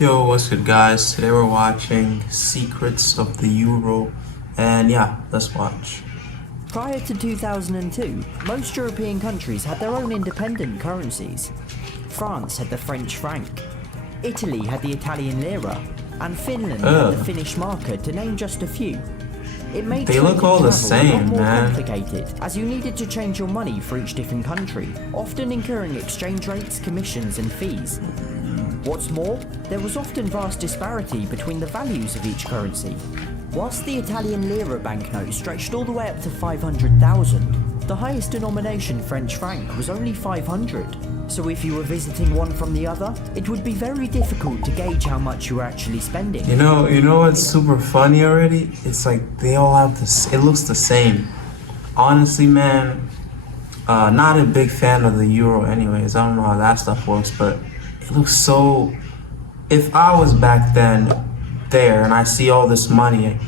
Yo, what's good guys? Today we're watching Secrets of the Euro, and yeah, let's watch. Prior to 2002, most European countries had their own independent currencies. France had the French franc, Italy had the Italian lira, and Finland had the Finnish marker, to name just a few. It made They look all the same, a lot more man. complicated, as you needed to change your money for each different country, often incurring exchange rates, commissions, and fees. What's more, there was often vast disparity between the values of each currency. Whilst the Italian lira banknote stretched all the way up to 500,000, the highest denomination French franc was only 500. So if you were visiting one from the other, it would be very difficult to gauge how much you were actually spending. You know what's super funny already? It's like they all have this. It looks the same. Honestly, man, not a big fan of the euro. Anyways, I don't know how that stuff works, but it looks so. If I was back then there and I see all this money,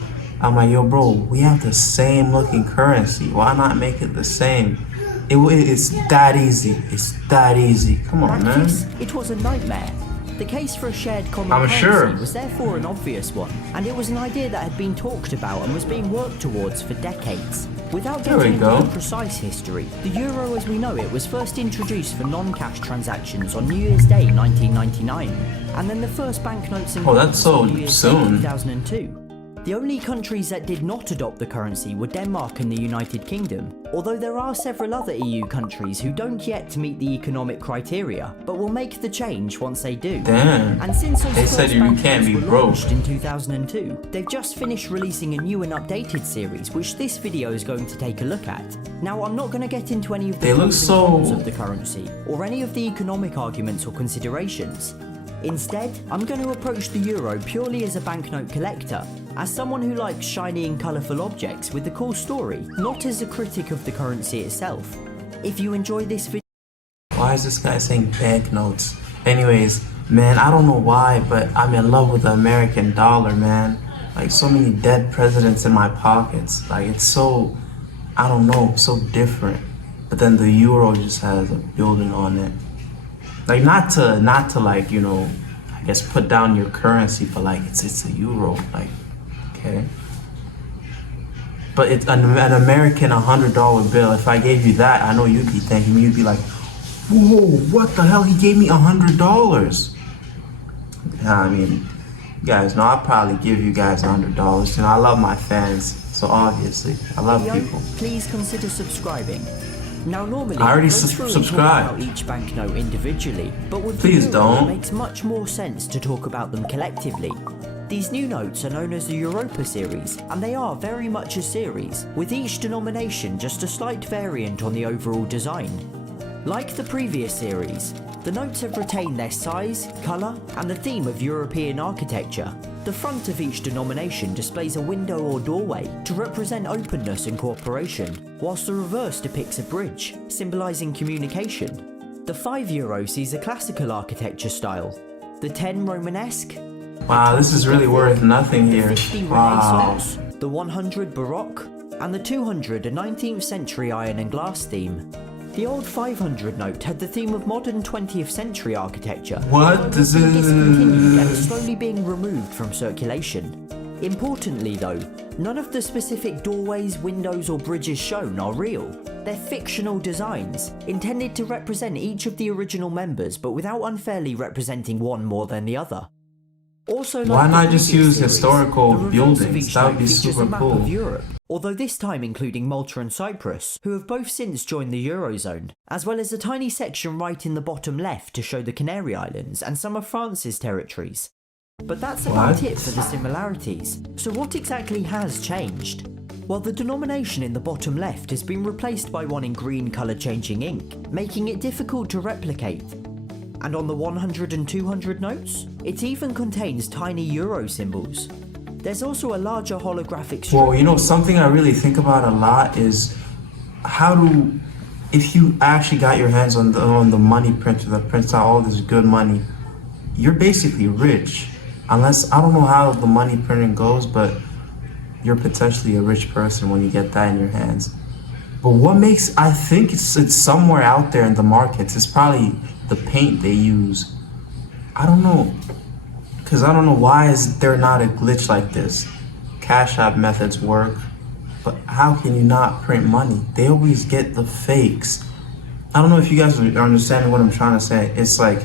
I'm like, yo, bro, we have the same looking currency. Why not make it the same? It's that easy. It's that easy. Come on, man. It was a nightmare. The case for a shared common currency was therefore an obvious one, and it was an idea that had been talked about and was being worked towards for decades. Without getting into the precise history, the euro as we know it was first introduced for non-cash transactions on New Year's Day 1999, and then the first banknotes in that's so on New Year's soon. Day 2002. The only countries that did not adopt the currency were Denmark and the United Kingdom, although there are several other EU countries who don't yet meet the economic criteria, but will make the change once they do. Damn. And since those they said you can't be broke in 2002, they've just finished releasing a new and updated series, which this video is going to take a look at. Now, I'm not going to get into any of the pros and cons of the currency, or any of the economic arguments or considerations. Instead, I'm going to approach the euro purely as a banknote collector, as someone who likes shiny and colourful objects with a cool story, not as a critic of the currency itself. If you enjoy this video... Why is this guy saying banknotes? Anyways, man, I don't know why, but I'm in love with the American dollar, man. Like, so many dead presidents in my pockets. Like, it's so, I don't know, so different. But then the euro just has a building on it. Like, not to like, you know, I guess put down your currency, but like it's a euro, like, okay. But it's an American $100 bill. If I gave you that, I know you'd be thanking me. You'd be like, whoa, what the hell? He gave me $100. I mean, you guys know I'll probably give you guys $100. You know, I love my fans, so obviously I love people. Please consider subscribing. Now, normally, I already subscribe about each banknote individually, but with Please the euro, don't. it makes much more sense to talk about them collectively. These new notes are known as the Europa series, and they are very much a series, with each denomination just a slight variant on the overall design. Like the previous series, the notes have retained their size, colour, and the theme of European architecture. The front of each denomination displays a window or doorway to represent openness and cooperation, whilst the reverse depicts a bridge, symbolising communication. The €5 sees a classical architecture style, the 10 Romanesque. Wow, this is really worth nothing here. The 50 Renaissance, the 100 Baroque, and the 200 a 19th century iron and glass theme. The old 500 note had the theme of modern 20th century architecture. What? This is discontinued and slowly being removed from circulation. Importantly though, none of the specific doorways, windows or bridges shown are real. They're fictional designs, intended to represent each of the original members but without unfairly representing one more than the other. Also, why not just use historical buildings? That would be super cool. Europe, although this time including Malta and Cyprus, who have both since joined the Eurozone, as well as a tiny section right in the bottom left to show the Canary Islands and some of France's territories. But that's about it for the similarities. So what exactly has changed? Well, the denomination in the bottom left has been replaced by one in green colour changing ink, making it difficult to replicate. And on the 100 and 200 notes, it even contains tiny euro symbols. There's also a larger holographic strip. Well, you know, something I really think about a lot is if you actually got your hands on the money printer that prints out all this good money, you're basically rich. Unless, I don't know how the money printing goes, but you're potentially a rich person when you get that in your hands. But what makes, I think it's somewhere out there in the markets. It's probably the paint they use. I don't know. Because I don't know why is there not a glitch like this. Cash App methods work, but how can you not print money? They always get the fakes. I don't know if you guys are understanding what I'm trying to say. It's like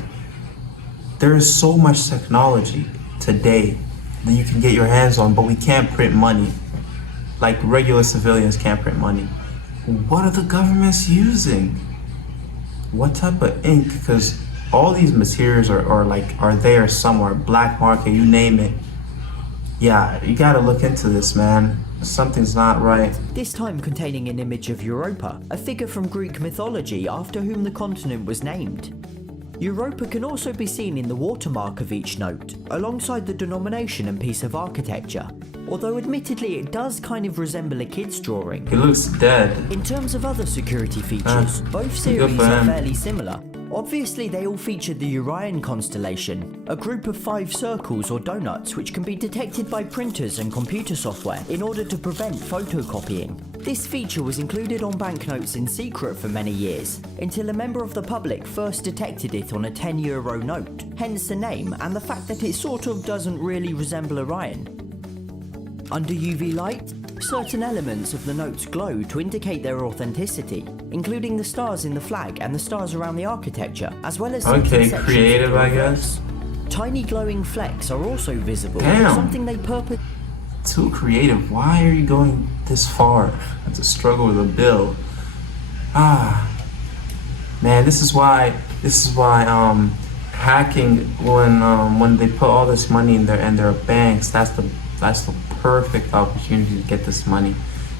there is so much technology today that you can get your hands on, but we can't print money. Like regular civilians can't print money. What are the governments using? What type of ink? Because all these materials are there somewhere. Black market, you name it. Yeah, you gotta look into this, man. Something's not right. This time containing an image of Europa, a figure from Greek mythology after whom the continent was named. Europa can also be seen in the watermark of each note, alongside the denomination and piece of architecture, although admittedly it does kind of resemble a kid's drawing. It looks dead. In terms of other security features, both series are fairly similar. Obviously they all featured the Orion constellation, a group of 5 circles or donuts which can be detected by printers and computer software in order to prevent photocopying. This feature was included on banknotes in secret for many years, until a member of the public first detected it on a €10 note, hence the name and the fact that it sort of doesn't really resemble Orion. Under UV light, certain elements of the notes glow to indicate their authenticity, including the stars in the flag and the stars around the architecture, as well as creative, I guess. Tiny glowing flecks are also visible, Damn. something they purposely. Too creative. Why are you going this far? I have to struggle with a bill. Man, this is why hacking when they put all this money in their banks, that's the perfect opportunity to get this money.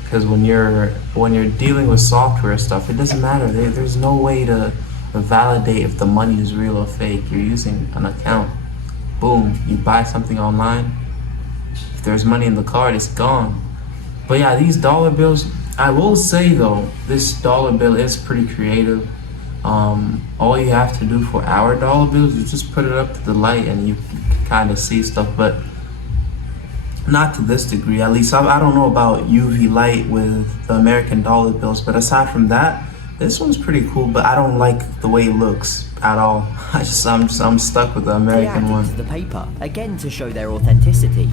Because when you're dealing with software stuff, it doesn't matter. There's no way to validate if the money is real or fake. You're using an account. Boom, you buy something online. If there's money in the card, it's gone. But yeah, these dollar bills, I will say though, this dollar bill is pretty creative. All you have to do for our dollar bills is just put it up to the light and you can kind of see stuff, but not to this degree. At least I don't know about UV light with the American dollar bills, but aside from that, this one's pretty cool, but I don't like the way it looks at all. I'm stuck with the American one. To the paper, again to show their authenticity.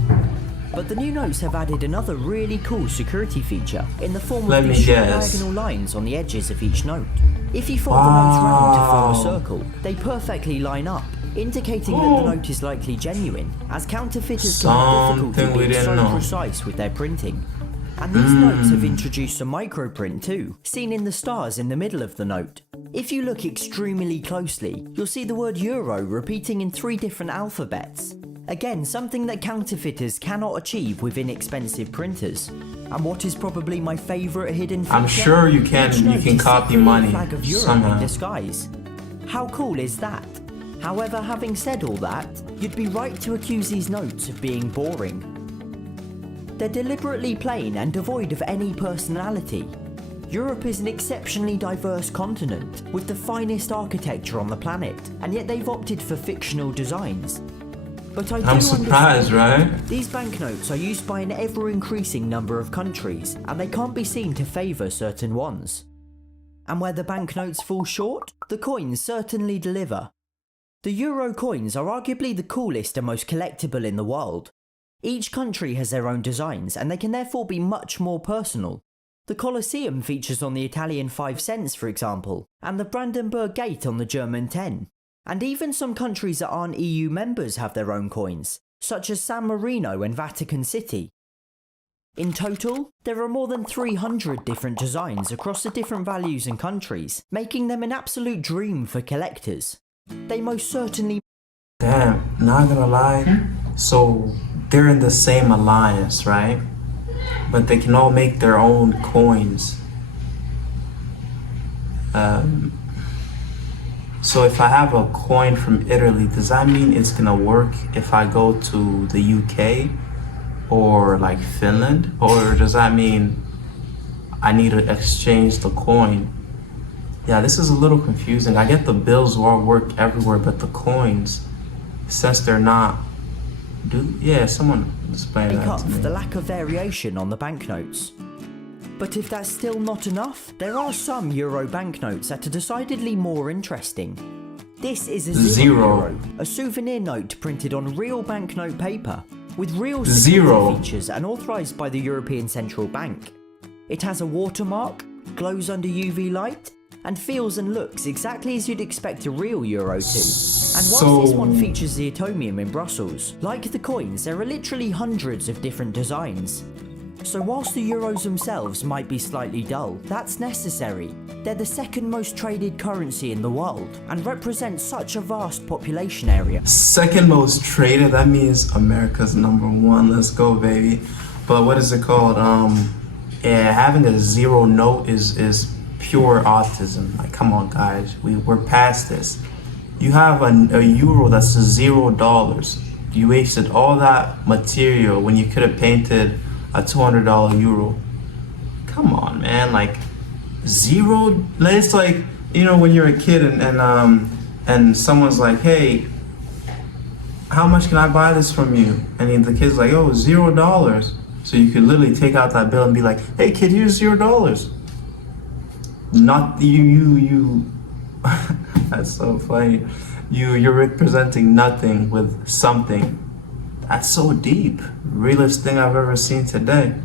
But the new notes have added another really cool security feature in the form of these short diagonal lines on the edges of each note. If you fold the notes round to form a circle, they perfectly line up, indicating that the note is likely genuine, as counterfeiters can have difficulty being so precise with their printing. And these notes have introduced a microprint too, seen in the stars in the middle of the note. If you look extremely closely, you'll see the word Euro repeating in 3 different alphabets. Again, something that counterfeiters cannot achieve with inexpensive printers. And what is probably my favourite hidden feature? I'm sure you can copy money flag of Europe somehow. in disguise. How cool is that? However, having said all that, you'd be right to accuse these notes of being boring. They're deliberately plain and devoid of any personality. Europe is an exceptionally diverse continent, with the finest architecture on the planet, and yet they've opted for fictional designs. But I'm surprised, right? These banknotes are used by an ever-increasing number of countries, and they can't be seen to favour certain ones. And where the banknotes fall short, the coins certainly deliver. The Euro coins are arguably the coolest and most collectible in the world. Each country has their own designs, and they can therefore be much more personal. The Colosseum features on the Italian 5 cents, for example, and the Brandenburg Gate on the German 10. And even some countries that aren't EU members have their own coins, such as San Marino and Vatican City. In total, there are more than 300 different designs across the different values and countries, making them an absolute dream for collectors. They most certainly... Damn, not gonna lie. So, they're in the same alliance, right? But they can all make their own coins. So if I have a coin from Italy, does that mean it's gonna work if I go to the UK or like Finland? Or does that mean I need to exchange the coin? Yeah, this is a little confusing. I get the bills will work everywhere, but the coins, since they're not, someone explain that to me. The lack of variation on the banknotes. But if that's still not enough, there are some Euro banknotes that are decidedly more interesting. This is a Zero. euro, a souvenir note printed on real banknote paper, with real Zero. security features and authorised by the European Central Bank. It has a watermark, glows under UV light, and feels and looks exactly as you'd expect a real euro to. And whilst this one features the atomium in Brussels, like the coins, there are literally hundreds of different designs. So whilst the euros themselves might be slightly dull, that's necessary. They're the second most traded currency in the world, and represent such a vast population area. Second most traded, that means America's number one. Let's go, baby. But what is it called? Yeah, having a zero note is pure autism. Like, come on, guys, we're past this. You have a euro that's $0. You wasted all that material when you could have painted a $200 euro. Come on, man, like zero. It's like, you know, when you're a kid and someone's like, hey, how much can I buy this from you? And the kid's like, oh, $0. So you could literally take out that bill and be like, hey kid, here's $0. Not you. That's so funny. You're representing nothing with something. That's so deep. Realest thing I've ever seen today.